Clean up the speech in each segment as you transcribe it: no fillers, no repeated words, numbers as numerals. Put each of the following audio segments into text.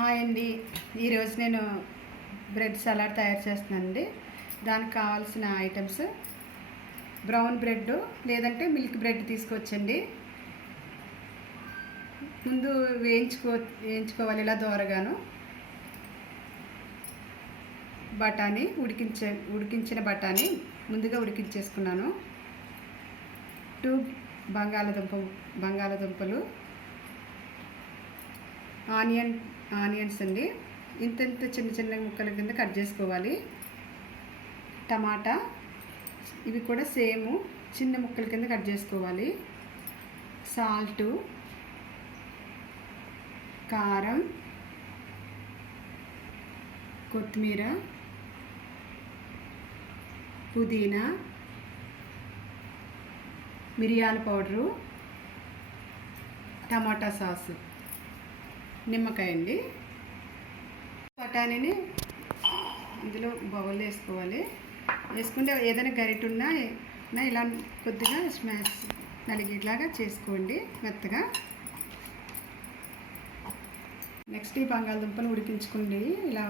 Hi అండి. ఈరోజు నేను బ్రెడ్ సలాడ్ తయారు చేస్తున్నానండి. దానికి కావాల్సిన ఐటమ్స్ బ్రౌన్ బ్రెడ్ లేదంటే మిల్క్ బ్రెడ్ తీసుకొచ్చండి. ముందు వేయించుకోవాలి ఇలా దోరగాను. బఠానీ ఉడికించిన బఠానీ ముందుగా ఉడికించేసుకున్నాను. 2 బంగాళదుంపలు, ఆనియన్స్ అండి, ఇంత చిన్న చిన్న ముక్కల కింద కట్ చేసుకోవాలి. టమాటా ఇవి కూడా సేమ్ చిన్న ముక్కల కింద కట్ చేసుకోవాలి. సాల్టు, కారం, కొత్తిమీర, పుదీనా, మిరియాల పౌడరు, టమాటా సాసు, నిమ్మకాయ అండి. బఠానీని ఇందులో బౌల్ వేసుకోవాలి. వేసుకుంటే ఏదైనా గరిటె ఉన్నా ఇలా కొద్దిగా స్మాష్ నలిగేలాగా చేసుకోండి మెత్తగా. నెక్స్ట్ ఈ బంగాళదుంపలు ఉడికించుకోండి, ఇలా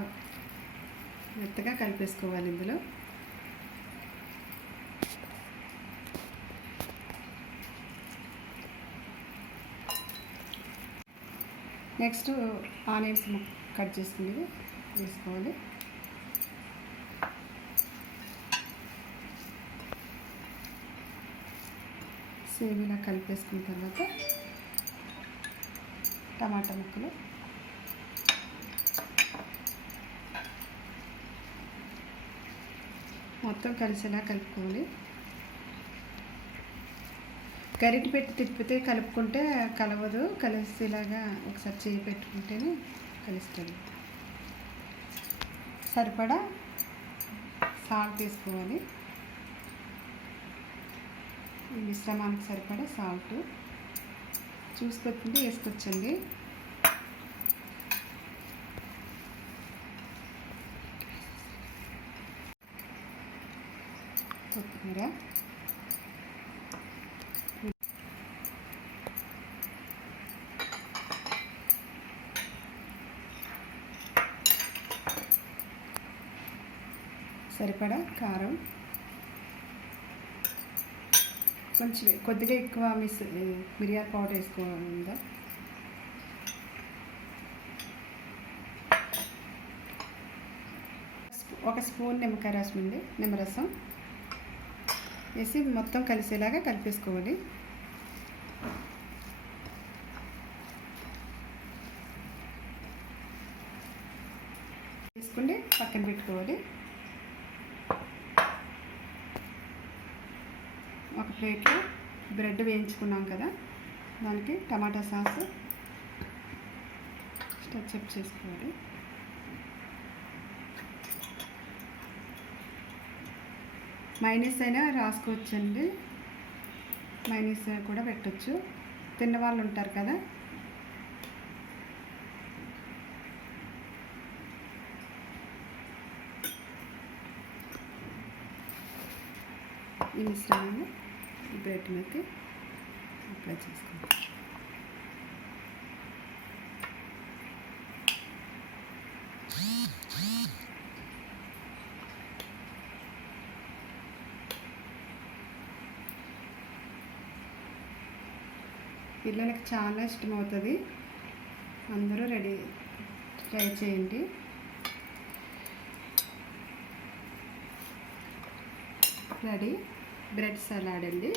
మెత్తగా కలిపేసుకోవాలి ఇందులో. నెక్స్ట్ ఆనియన్స్ కట్ చేసుకునేది వేసుకోవాలి. సేమ్ ఇలా కలిపేసుకున్న తర్వాత టమాటా ముక్కలు, మొత్తం కలిసేలా కలుపుకోవాలి. గరిటె పెట్టి తిప్పితే కలుపుకుంటే కలవదు, కలిసేలాగా ఒకసారి చేయి పెట్టుకుంటేనే కలుస్తుంది. సరిపడా సాల్ట్ వేసుకోవాలి. ఈ మిశ్రమానికి సరిపడా సాల్ట్ చూసుకొచ్చుకుంటే వేసుకొచ్చండి. కొత్తిమీర, సరిపడా కారం, కొంచెం కొద్దిగా ఎక్కువ మిరియాల పౌడర్ వేసుకోవాలి. ఒక స్పూన్ నిమ్మరసం వేసి మొత్తం కలిసేలాగా కలిపేసుకోవాలి. వేసుకుంటే పక్కన పెట్టుకోవాలి. ఒక ప్లేట్లో బ్రెడ్ వేయించుకున్నాం కదా, దానికి టమాటా సాస్ టచ్అప్ చేసుకోవాలి. మైనీస్ అయినా రాసుకోవచ్చండి, మైనీస్ కూడా పెట్టచ్చు, తిన్నవాళ్ళు ఉంటారు కదా. ఈ మిశ్రమాన్ని బ్రెడ్ మీద అప్లై చేసుకోండి. పిల్లలకి చాలా ఇష్టమవుతుంది, అందరూ ట్రై చేయండి. రెడీ బ్రెడ్ సలాడ్ అండి.